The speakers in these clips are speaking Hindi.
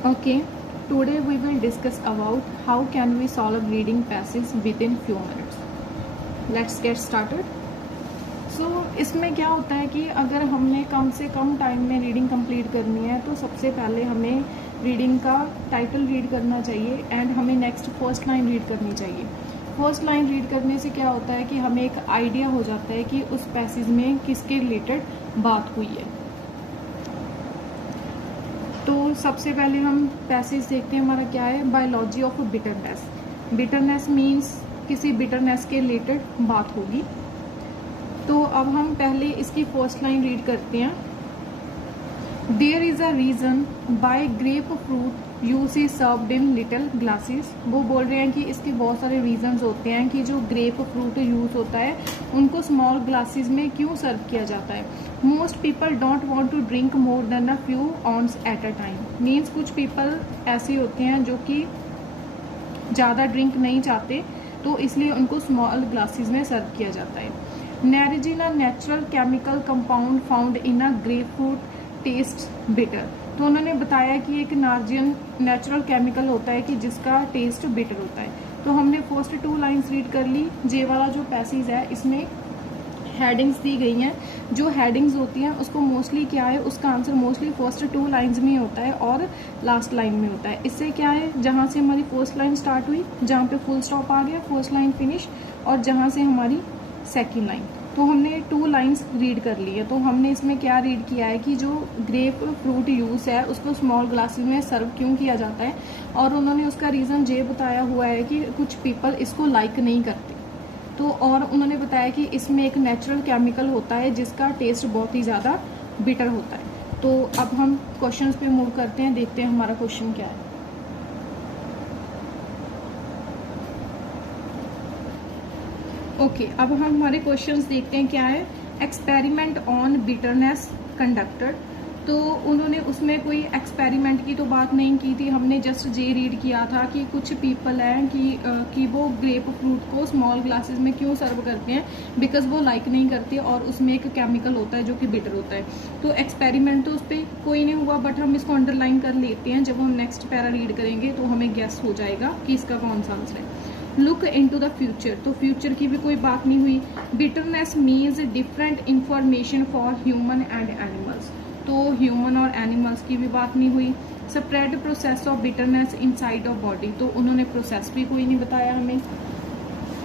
Okay, today we will discuss about how can we solve reading passage within few minutes. Let's get started. इसमें क्या होता है कि अगर हमने कम से कम टाइम में रीडिंग कंप्लीट करनी है तो सबसे पहले हमें रीडिंग का टाइटल रीड करना चाहिए एंड हमें नेक्स्ट फर्स्ट लाइन रीड करनी चाहिए। फर्स्ट लाइन रीड करने से क्या होता है कि हमें एक आइडिया हो जाता है कि उस पैसेज में किसके रिलेटेड बात हुई है। तो सबसे पहले हम पैसेज देखते हैं, हमारा क्या है, biology of bitterness. Bitterness means किसी बिटरनेस के रिलेटेड बात होगी। तो अब हम पहले इसकी फर्स्ट लाइन रीड करते हैं। There is a reason by grep fruit juice is served in little glasses. वो बोल रहे हैं कि इसके बहुत सारे रीजंस होते हैं कि जो ग्रेप फ्रूट यूज होता है उनको स्मॉल ग्लासेस में क्यों सर्व किया जाता है। Most people don't want to drink more than a few ounces at a time. Means कुछ पीपल ऐसे होते हैं जो कि ज़्यादा ड्रिंक नहीं चाहते, तो इसलिए उनको स्मॉल ग्लासेस में सर्व किया जाता है। Naringin a natural chemical compound found in a grep fruit taste bitter. तो उन्होंने बताया कि एक नार्जिन नेचुरल केमिकल होता है कि जिसका टेस्ट बिटर होता है। तो हमने फर्स्ट 2 लाइन्स रीड कर ली। जे वाला जो पैसेज है इसमें हेडिंग्स दी गई हैं। जो हेडिंग्स होती हैं उसको मोस्टली क्या है, उसका आंसर मोस्टली फर्स्ट 2 लाइन्स में होता है और लास्ट लाइन में होता है। इससे क्या है, जहाँ से हमारी फर्स्ट लाइन स्टार्ट हुई, जहाँ पे फुल स्टॉप आ गया, फर्स्ट लाइन फिनिश, और जहाँ से हमारी सेकेंड लाइन। तो हमने 2 लाइन्स रीड कर ली है। तो हमने इसमें क्या रीड किया है कि जो ग्रेप फ्रूट यूज है उसको स्मॉल ग्लासेस में सर्व क्यों किया जाता है, और उन्होंने उसका रीज़न ये बताया हुआ है कि कुछ पीपल इसको लाइक नहीं करते। तो और उन्होंने बताया कि इसमें एक नेचुरल केमिकल होता है जिसका टेस्ट बहुत ही ज़्यादा बिटर होता है। तो अब हम क्वेश्चंस पे मूव करते हैं, देखते हैं हमारा क्वेश्चन क्या है। ओके, अब हम हमारे क्वेश्चंस देखते हैं क्या है। Experiment on bitterness conducted. तो उन्होंने उसमें कोई एक्सपेरिमेंट की तो बात नहीं की थी, हमने जस्ट ये रीड किया था कि कुछ पीपल हैं कि वो ग्रेप फ्रूट को स्मॉल ग्लासेस में क्यों सर्व करते हैं, बिकॉज वो लाइक नहीं करते और उसमें एक केमिकल होता है जो कि बिटर होता है। तो एक्सपेरिमेंट तो उस पर कोई नहीं हुआ, बट हम इसको अंडरलाइन कर लेते हैं। जब हम नेक्स्ट पैरा रीड करेंगे तो हमें गेस हो जाएगा कि इसका कौन सा आंसर है। Look into the future. तो फ्यूचर की भी कोई बात नहीं हुई। Bitterness means different information for human and animals. तो ह्यूमन और एनिमल्स की भी बात नहीं हुई। Spread process of bitterness inside of body. तो उन्होंने प्रोसेस भी कोई नहीं बताया हमें।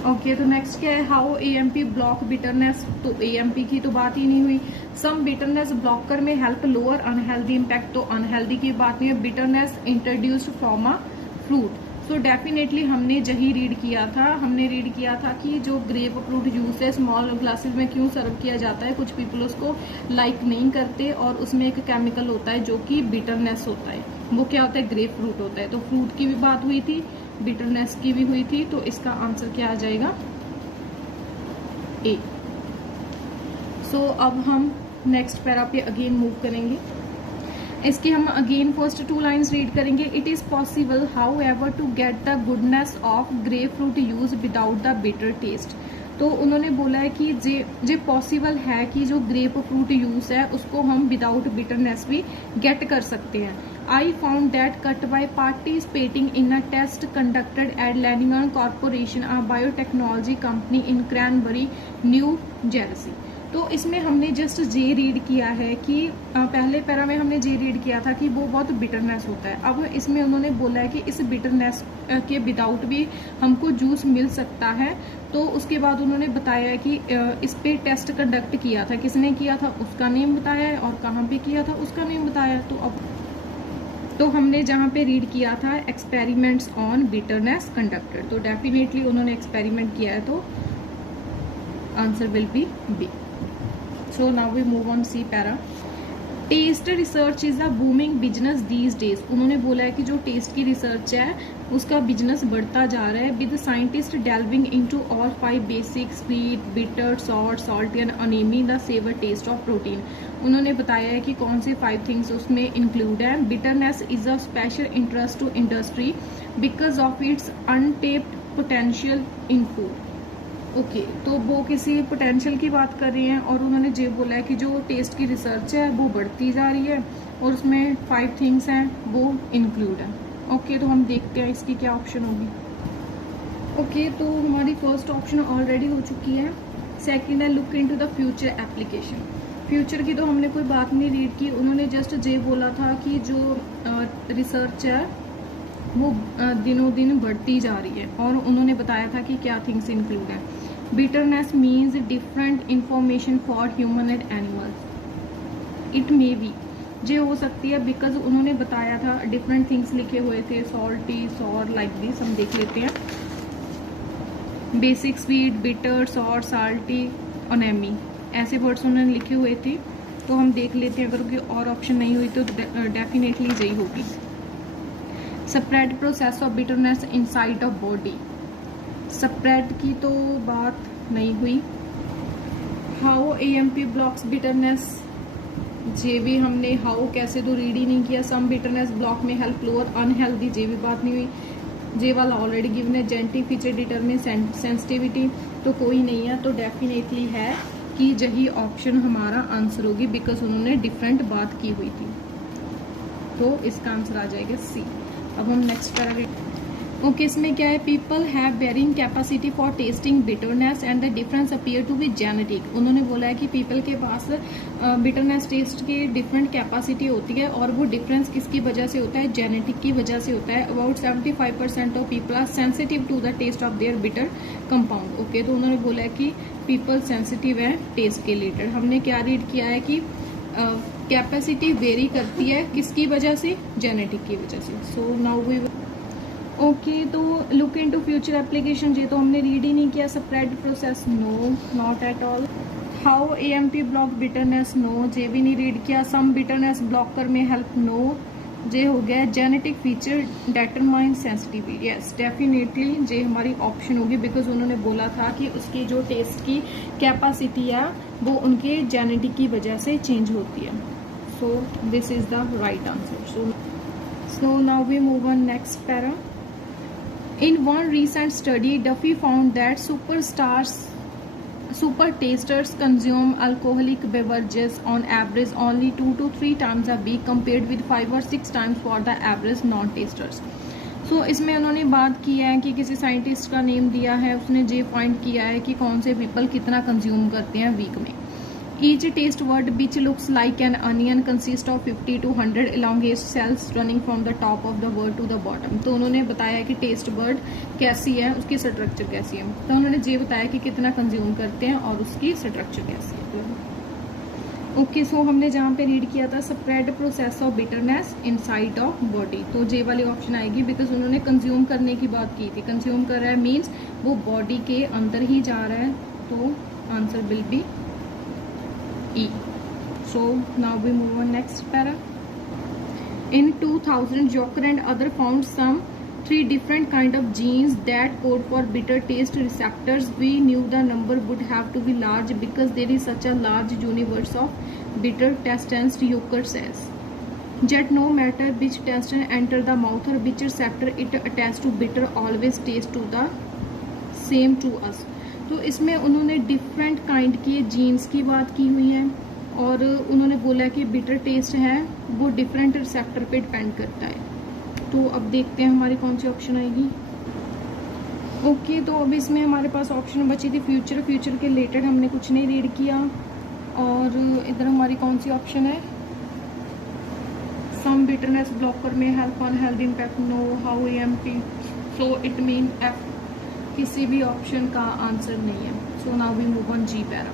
ओके, तो नेक्स्ट क्या है, हाउ एएमपी ब्लॉक बिटरनेस। तो एएमपी की तो बात ही नहीं हुई। सम बिटरनेस ब्लॉकर में हेल्प लोअर अनहेल्दी इम्पैक्ट। तो अनहेल्दी की बात नहीं है। Bitterness introduced from a fruit. So definitely हमने यही रीड किया था। हमने रीड किया था कि जो ग्रेप फ्रूट यूज है स्मॉल ग्लासेस में क्यों सर्व किया जाता है, कुछ पीपल उसको लाइक नहीं करते और उसमें एक केमिकल होता है जो कि बिटरनेस होता है। वो क्या होता है, ग्रेप फ्रूट होता है। तो फ्रूट की भी बात हुई थी, बिटरनेस की भी हुई थी। तो इसका आंसर क्या आ जाएगा, ए। सो अब हम नेक्स्ट पैरा पे अगेन मूव करेंगे। इसके हम अगेन फर्स्ट 2 लाइन्स रीड करेंगे। It is possible however to get the goodness of grapefruit juice without the bitter taste. तो उन्होंने बोला है कि जे पॉसिबल है कि जो ग्रेप फ्रूट यूज है उसको हम विदाउट बिटरनेस भी गेट कर सकते हैं। I found that cut by participating in a test conducted at Lanigan corporation a biotechnology company in Cranberry, New Jersey. तो इसमें हमने जस्ट जे रीड किया है कि पहले पैरा में हमने जे रीड किया था कि वो बहुत बिटरनेस होता है। अब इसमें उन्होंने बोला है कि इस बिटरनेस के विदाउट भी हमको जूस मिल सकता है। तो उसके बाद उन्होंने बताया है कि इस पे टेस्ट कंडक्ट किया था, किसने किया था उसका नेम बताया है और कहाँ पे किया था उसका नेम बताया। तो हमने जहाँ पे रीड किया था एक्सपेरिमेंट्स ऑन बिटरनेस कंडक्टेड, तो डेफिनेटली उन्होंने एक्सपेरिमेंट किया है, तो answer will be B. So now we move on C para. Taste research is a booming business these days. उन्होंने बोला है कि जो टेस्ट की रिसर्च है उसका बिजनेस बढ़ता जा रहा है। With scientist delving into all 5 basic sweet, bitter, salt, salty and umami the savour taste of protein. उन्होंने बताया है कि कौन से 5 थिंग्स उसमें इंक्लूड है। Bitterness is a special interest to industry because of its untapped potential in food. Okay, तो वो किसी पोटेंशियल की बात कर रही हैं और उन्होंने ये बोला है कि जो टेस्ट की रिसर्च है वो बढ़ती जा रही है और उसमें 5 थिंग्स हैं वो इंक्लूड है। ओके, तो हम देखते हैं इसकी क्या ऑप्शन होगी। ओके, तो हमारी फर्स्ट ऑप्शन ऑलरेडी हो चुकी है। सेकंड है look into the future application. Future की तो हमने कोई बात नहीं रीड की, उन्होंने जस्ट ये बोला था कि जो रिसर्च है वो दिनों दिन बढ़ती जा रही है और उन्होंने बताया था कि क्या थिंग्स इंक्लूड है। Bitterness means different information for human and animals. It may be, ये हो सकती है बिकॉज उन्होंने बताया था डिफरेंट थिंग्स लिखे हुए थे, सॉल्टी, सॉर, लाइक दिस। हम देख लेते हैं। Basic, sweet, bitter, sour, salty, umami, ऐसे वर्ड्स उन्होंने लिखे हुए थे। तो हम देख लेते हैं, अगर कोई और ऑप्शन नहीं हुई तो डेफिनेटली यही होगी। Spread process of bitterness inside of body. Spread की तो बात नहीं हुई। हाउ AMP ब्लॉक्स बिटरनेस, जे भी हमने हाउ कैसे तो रीड ही नहीं किया। सम बिटरनेस ब्लॉक में हेल्प लोअर अनहेल्दी, जे भी बात नहीं हुई। जे वाला ऑलरेडी गिवन है। जेनेटिक फीचर डिटरमिन सेंसिटिविटी, तो कोई नहीं है, तो डेफिनेटली है कि यही ऑप्शन हमारा आंसर होगी बिकॉज उन्होंने डिफरेंट बात की हुई थी। तो इसका आंसर आ जाएगा सी। अब हम नेक्स्ट पैराग्राफ। ओके, इसमें क्या है, people have varying capacity for tasting bitterness and the difference appear to be genetic. उन्होंने बोला है कि पीपल के पास बिटरनेस टेस्ट की डिफरेंट कैपेसिटी होती है और वो डिफरेंस किसकी वजह से होता है, जेनेटिक की वजह से होता है। About 75% of people are sensitive to the taste of their bitter compound. Okay, तो उन्होंने बोला है कि पीपल सेंसिटिव है टेस्ट के रिलेटेड। हमने क्या रीड किया है कि कैपेसिटी वेरी करती है किसकी वजह से, जेनेटिक की वजह से। सो नाउ वी ओके, तो लुक इनटू फ्यूचर एप्लीकेशन, ये तो हमने रीड ही नहीं किया। Spread process, no, not at all. How AMP block bitterness, no, जे भी नहीं रीड किया। सम बिटरनेस ब्लॉकर में हेल्प, नो, जे हो गया। Genetic feature determine sensitivity, yes definitely जे हमारी ऑप्शन होगी बिकॉज उन्होंने बोला था कि उसकी जो टेस्ट की कैपेसिटी है वो उनके जेनेटिक की वजह से चेंज होती है। So this is the right answer. So now we move on next para. In one recent study, Duffy found that super tasters consume alcoholic beverages on average only 2 to 3 times a week compared with 5 or 6 times for the average non-tasters. So इसमें उन्होंने बात की है कि किसी साइंटिस्ट का नेम दिया है, उसने ये फाइंड किया है कि कौन से पीपल कितना कंज्यूम करते हैं वीक में। Each taste bud, which looks like an onion, consists of 50 to 100 elongated cells running from the top of the word to the bottom. तो उन्होंने बताया कि टेस्ट बर्ड कैसी है, उसकी स्ट्रक्चर कैसी है। तो उन्होंने ये बताया कि कितना कंज्यूम करते हैं और उसकी स्ट्रक्चर कैसी है। ओके, सो हमने जहाँ पे रीड किया था spread process of bitterness inside of body, तो जे वाली ऑप्शन आएगी बिकॉज उन्होंने कंज्यूम करने की बात की थी। कंज्यूम कर रहा है मीन्स वो बॉडी के अंदर ही जा रहा है, तो answer will B E. So now we move on next para. In 2000, Joker and other found some 3 different kind of genes that code for bitter taste receptors. We knew the number would have to be large because there is such a large universe of bitter taste, Joker says. Yet no matter which taste enter the mouth or which receptor it attached to bitter, always taste to the same to us. तो इसमें उन्होंने डिफरेंट काइंड के जीन्स की बात की हुई है और उन्होंने बोला कि बिटर टेस्ट है वो डिफरेंट रिसेप्टर पे डिपेंड करता है। तो अब देखते हैं हमारी कौन सी ऑप्शन आएगी। ओके, तो अब इसमें हमारे पास ऑप्शन बची थी फ्यूचर। फ्यूचर के रिलेटेड हमने कुछ नहीं रीड किया। और इधर हमारी कौन सी ऑप्शन है, सम बिटरनेस ब्लॉकर में help on health impact, no. How AMP, so it mean F, किसी भी ऑप्शन का आंसर नहीं है। So now we move on G para.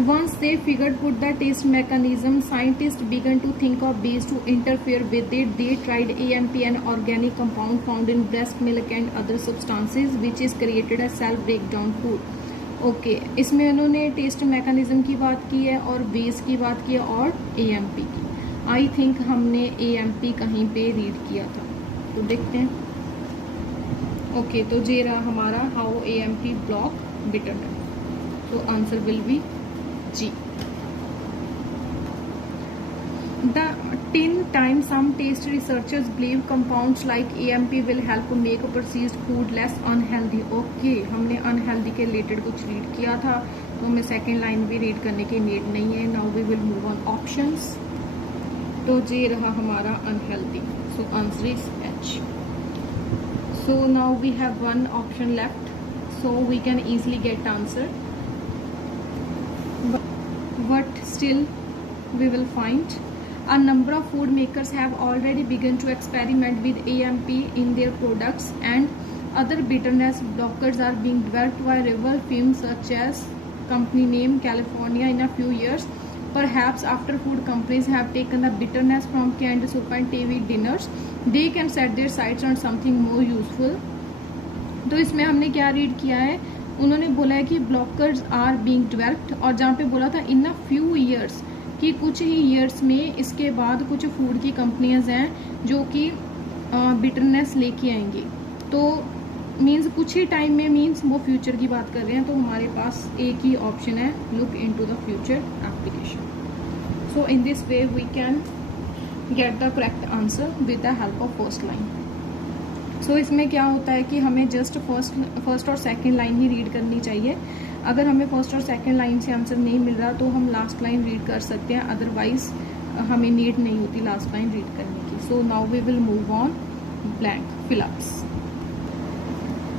Once they figured out the taste mechanism, scientists began to think of ways to interfere with it. They tried AMP, an organic compound found in breast milk and other substances, which is created a cell breakdown food. Okay, इसमें उन्होंने टेस्ट मैकेनिज्म की बात की है और बेस की बात की है और AMP की। आई थिंक हमने AMP कहीं पे रीड किया था, तो देखते हैं। ओके, तो ये रहा हमारा हाउ AMP ब्लॉक बिटरनेस, तो answer will be G. The tin time, some taste researchers believe compounds like AMP will help make perceived food less unhealthy. Okay, हमने unhealthy के related कुछ read किया था, तो हमें second line भी read करने की need नहीं है. Now we will move on options. तो ये रहा हमारा unhealthy. So answer is H. So now we have one option left. So we can easily get answer. But still we will find. A number of food makers have already begun to experiment with AMP in their products, and other bitterness blockers are being developed by rival firms such as company name California in a few years. Perhaps after food companies have taken the bitterness from canned soup and TV dinners, they can set their sights on something more useful. तो इसमें हमने क्या रीड किया है, उन्होंने बोला है कि ब्लॉकर्स आर बीइंग डेवलप्ड, और जहाँ पे बोला था इन अ फ्यू ईयर्स, कि कुछ ही ईयर्स में इसके बाद कुछ फूड की कंपनियां हैं जो कि बिटरनेस लेके आएंगी. तो मींस कुछ ही टाइम में, मींस वो फ्यूचर की बात कर रहे हैं. तो हमारे पास एक ही ऑप्शन है, look into the future application. So in this way we can get the correct answer with the help of first line. So इसमें क्या होता है कि हमें जस्ट फर्स्ट और सेकेंड लाइन ही रीड करनी चाहिए. अगर हमें फर्स्ट और सेकंड लाइन से आंसर नहीं मिल रहा तो हम लास्ट लाइन रीड कर सकते हैं, अदरवाइज हमें नीड नहीं होती लास्ट लाइन रीड करने की. So now we will move on blank fill ups.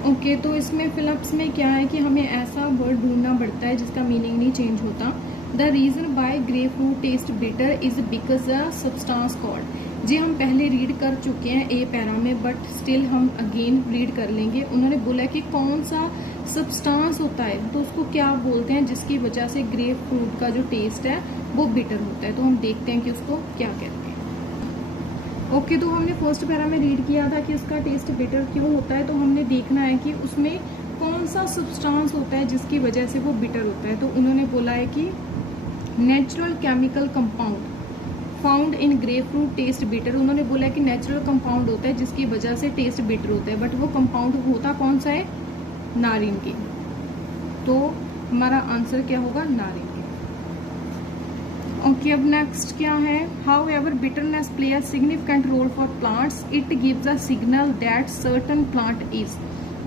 Okay, तो इसमें फिलअप्स में क्या है कि हमें ऐसा वर्ड ढूंढना पड़ता है जिसका मीनिंग नहीं चेंज होता. The reason by grep fruit taste bitter is because a substance called. जी हम पहले रीड कर चुके हैं ए पैरा में, बट स्टिल हम अगेन रीड कर लेंगे. उन्होंने बोला कि कौन सा सब्सटेंस होता है, तो उसको क्या बोलते हैं जिसकी वजह से ग्रेप फ्रूट का जो टेस्ट है वो बिटर होता है. तो हम देखते हैं कि उसको क्या कहते हैं. ओके, तो हमने फर्स्ट पैरा में रीड किया था कि उसका टेस्ट बिटर क्यों होता है. तो हमने देखना है कि उसमें कौन सा सब्सटेंस होता है जिसकी वजह से वो बिटर होता है. तो उन्होंने बोला है कि नेचुरल केमिकल कंपाउंड फाउंड इन ग्रेप फ्रूट टेस्ट बिटर. उन्होंने बोला है कि नेचुरल कंपाउंड होता है जिसकी वजह से टेस्ट बिटर होता है, बट वो कंपाउंड होता कौन सा है, नारंगी. तो हमारा आंसर क्या होगा, नारंगी. ओके, अब नेक्स्ट क्या है, however bitterness play a significant role for plants, it gives a signal that certain plant is.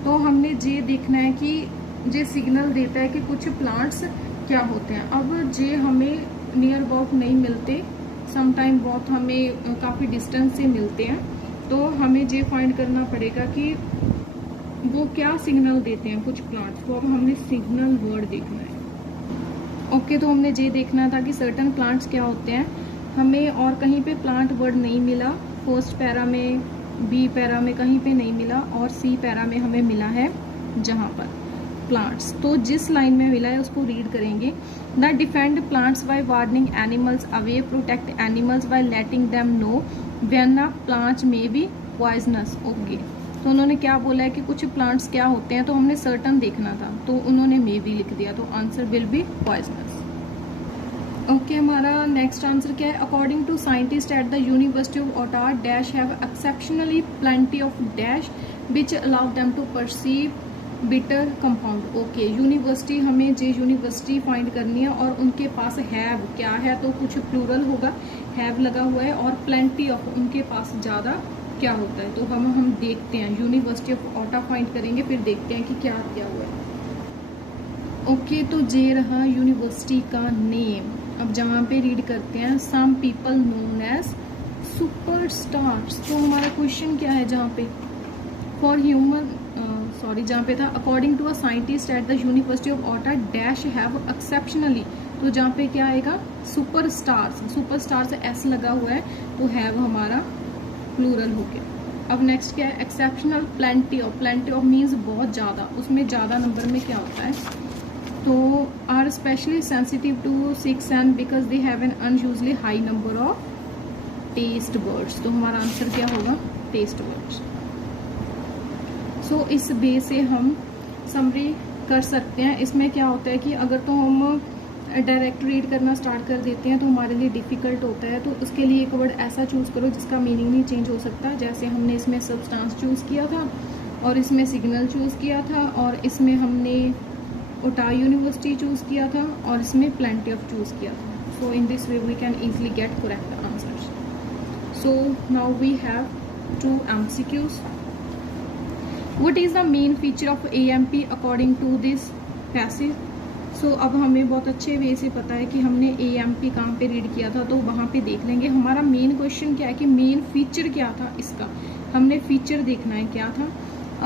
तो हमने ये देखना है कि ये सिग्नल देता है कि कुछ प्लांट्स क्या होते हैं. अब ये हमें नियर अबाउट नहीं मिलते, समटाइम बहुत हमें काफ़ी डिस्टेंस से मिलते हैं. तो हमें ये फाइंड करना पड़ेगा कि वो क्या सिग्नल देते हैं कुछ प्लांट्स को. अब हमने सिग्नल वर्ड देखना है. ओके, तो हमने ये देखना था कि सर्टन प्लांट्स क्या होते हैं. हमें और कहीं पे प्लांट वर्ड नहीं मिला, फर्स्ट पैरा में, बी पैरा में कहीं पे नहीं मिला, और सी पैरा में हमें मिला है जहाँ पर प्लांट्स. तो जिस लाइन में मिला है उसको रीड करेंगे. The defend plants by warning animals away, protect animals by letting them know when a plant may be poisonous. Okay, तो उन्होंने क्या बोला है कि कुछ प्लांट्स क्या होते हैं, तो हमने सर्टन देखना था, तो उन्होंने मे बी लिख दिया, तो answer will be poisonous. Okay, हमारा नेक्स्ट आंसर क्या है, according to scientist at the University of Ottawa dash have exceptionally plenty of dash which allow them to perceive bitter compound. Okay, university, हमें जे यूनिवर्सिटी फाइंड करनी है और उनके पास हैव क्या है, तो कुछ प्लूरल होगा, हैव लगा हुआ है, और प्लेंटी ऑफ उनके पास ज़्यादा क्या होता है. तो हम देखते हैं, यूनिवर्सिटी ऑफ ओटावा फाइंड करेंगे, फिर देखते हैं कि क्या हुआ है. ओके, तो ये रहा यूनिवर्सिटी का नेम. अब जहाँ पे रीड करते हैं, some people known as superstars. तो हमारा क्वेश्चन क्या है जहाँ पे, फॉर ह्यूमन, जहाँ पे था according to a scientist at the University of Ottawa dash have exceptionally. तो जहाँ पे क्या आएगा, सुपरस्टार्स. सुपरस्टार्स एस लगा हुआ है, तो हैव हमारा प्लूरल हो गया. अब नेक्स्ट क्या है, exceptional plenty of. Plenty of means बहुत ज़्यादा, उसमें ज़्यादा नंबर में क्या होता है, तो are especially sensitive to 6 and because they have an unusually high number of taste buds. तो हमारा आंसर क्या होगा, टेस्ट बर्ड्स. सो इस बे से हम समरी कर सकते हैं. इसमें क्या होता है कि अगर तो हम डायरेक्ट रीड करना स्टार्ट कर देते हैं तो हमारे लिए डिफ़िकल्ट होता है. तो उसके लिए एक वर्ड ऐसा चूज़ करो जिसका मीनिंग नहीं चेंज हो सकता. जैसे हमने इसमें सब्सटेंस चूज़ किया था, और इसमें सिग्नल चूज़ किया था, और इसमें हमने ओटावा यूनिवर्सिटी चूज़ किया था, और इसमें प्लेंटी ऑफ चूज़ किया था. So in this way we can easily get correct answers. So now we have 2 MCQs. What is the main feature of AMP according to this passage? So अब हमें बहुत अच्छे वे से पता है कि हमने AMP कहाँ पे रीड किया था, तो वहाँ पे देख लेंगे। हमारा मेन क्वेश्चन क्या है कि मेन फीचर क्या था इसका, हमने फीचर देखना है क्या था।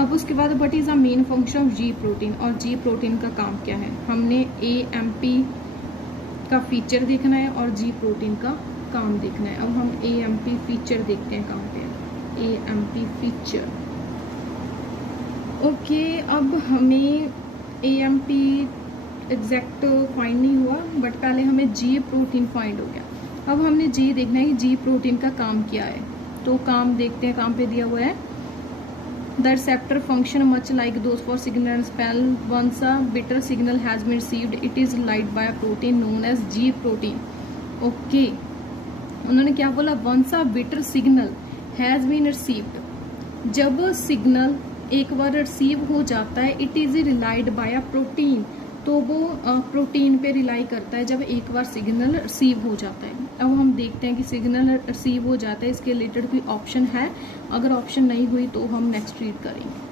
अब उसके बाद what is the main function of ji protein, और जी प्रोटीन का काम क्या है। हमने AMP का फीचर देखना है और जी प्रोटीन का काम देखना है। अब हम AMP फीचर देखते हैं कहाँ पे, AMP फीचर। ओके, अब हमें AMP एग्जैक्ट फाइंड नहीं हुआ, बट पहले हमें जी प्रोटीन फाइंड हो गया। अब हमने जी देखना है कि जी प्रोटीन का काम क्या है, तो काम देखते हैं। काम पे दिया हुआ है the receptor function much like those for signal and smell once a bitter signal has been received it is light by a protein known as G protein. Okay, उन्होंने क्या बोला, once a bitter signal has been received, जब सिग्नल एक बार रिसीव हो जाता है, it is relayed by a protein, तो वो प्रोटीन पे रिलाई करता है जब एक बार सिग्नल रिसीव हो जाता है। अब हम देखते हैं कि सिग्नल रिसीव हो जाता है, इसके रिलेटेड कोई ऑप्शन है, अगर ऑप्शन नहीं हुई तो हम नेक्स्ट रीड करेंगे।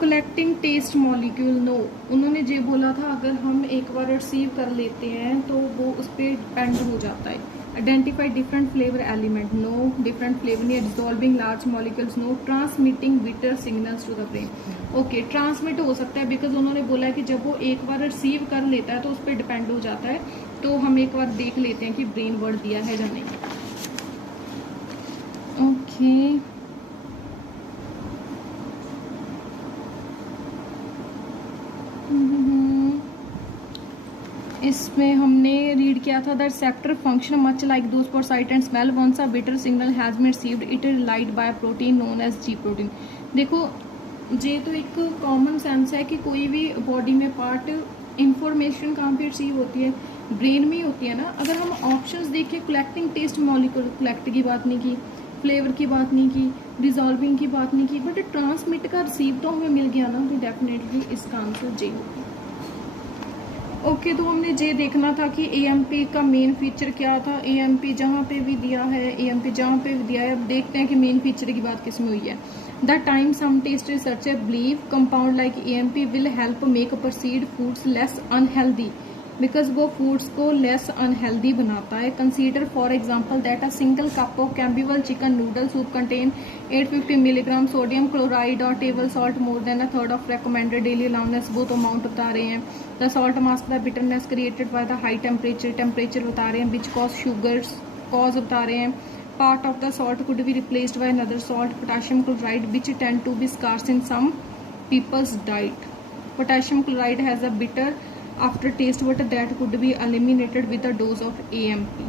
कलेक्टिंग टेस्ट मॉलिक्यूल, नो, उन्होंने ये बोला था अगर हम एक बार रिसीव कर लेते हैं तो वो उस पर डिपेंड हो जाता है। Identify different flavour element, no, different flavour नहीं। Dissolving large molecules, no. Transmitting bitter signals to the brain, okay, transmit हो सकता है बिकॉज उन्होंने बोला है कि जब वो एक बार रिसीव कर लेता है तो उस पर डिपेंड हो जाता है। तो हम एक बार देख लेते हैं कि ब्रेन वर्ड दिया है या नहीं। ओके, इसमें हमने रीड किया था the receptor function much like those for sight and smell once a bitter signal has been received it is light by protein known as G protein. देखो, ये तो एक कॉमन सेंस है कि कोई भी बॉडी में पार्ट इंफॉर्मेशन कहाँ पे रिसीव होती है, ब्रेन में ही होती है ना। अगर हम ऑप्शंस देखें, कलेक्टिंग टेस्ट मॉलिक्यूल, कलेक्ट की बात नहीं की, फ्लेवर की बात नहीं की, डिजॉल्विंग की बात नहीं की, बट ट्रांसमिट का रिसीव तो हमें मिल गया ना, तो डेफिनेटली इसका आंसर जे होगा। ओके, तो हमने ये देखना था कि AMP का मेन फीचर क्या था। AMP जहाँ पे भी दिया है, AMP जहाँ पे भी दिया है, अब देखते हैं कि मेन फीचर की बात किस में हुई है। The time some taste researcher believe compound like AMP will help make perceived foods less unhealthy, because वो फूड्स को लेस अनहेल्दी बनाता है। Consider for example that a single cup of Campbell chicken noodle soup contain 850 milligram sodium chloride और table salt more than a third of recommended daily allowance, वो तो अमाउंट बता रहे हैं। The salt mask the bitterness created by the high temperature बता रहे हैं। विच कॉज शुगर्स, कॉज बता रहे हैं। Part of the salt could be replaced by another salt, potassium chloride which tend to be scarce in some people's diet. Potassium chloride has a bitter after taste but that could be eliminated with a dose of AMP।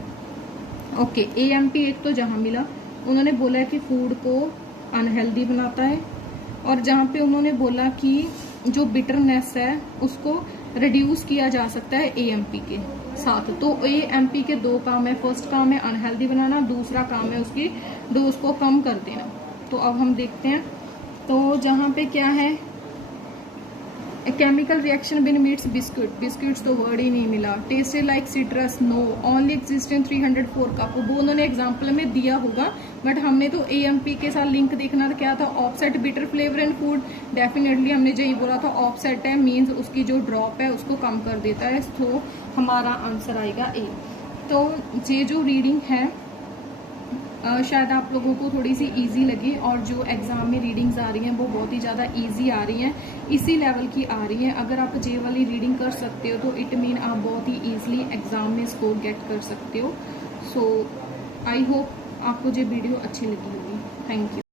Okay, AMP एक तो जहां मिला उन्होंने बोला है कि फूड को अनहेल्दी बनाता है, और जहां पे उन्होंने बोला कि जो बिटरनेस है उसको रिड्यूस किया जा सकता है AMP के साथ। तो AMP के दो काम है, फर्स्ट काम है अनहेल्दी बनाना, दूसरा काम है उसकी डोज को कम कर देना। तो अब हम देखते हैं, तो जहां पे क्या है, chemical reaction bean meets biscuit, biscuits तो वर्ड ही नहीं मिला। Tasted like citrus, no, only exist in 304 cup, वो उन्होंने एग्जांपल में दिया होगा, बट हमने तो AMP के साथ लिंक देखना था। क्या था, offset bitter flavour and food, definitely हमने यही बोला था ऑफसेट है, मीन्स उसकी जो ड्रॉप है उसको कम कर देता है, तो हमारा आंसर आएगा A। तो ये जो रीडिंग है शायद आप लोगों को थोड़ी सी इजी लगी, और जो एग्जाम में रीडिंग्स आ रही हैं वो बहुत ही ज़्यादा इजी आ रही हैं, इसी लेवल की आ रही हैं। अगर आप ये वाली रीडिंग कर सकते हो तो इट मीन आप बहुत ही इजीली एग्जाम में स्कोर गेट कर सकते हो। सो आई होप आपको ये वीडियो अच्छी लगी होगी। Thank you.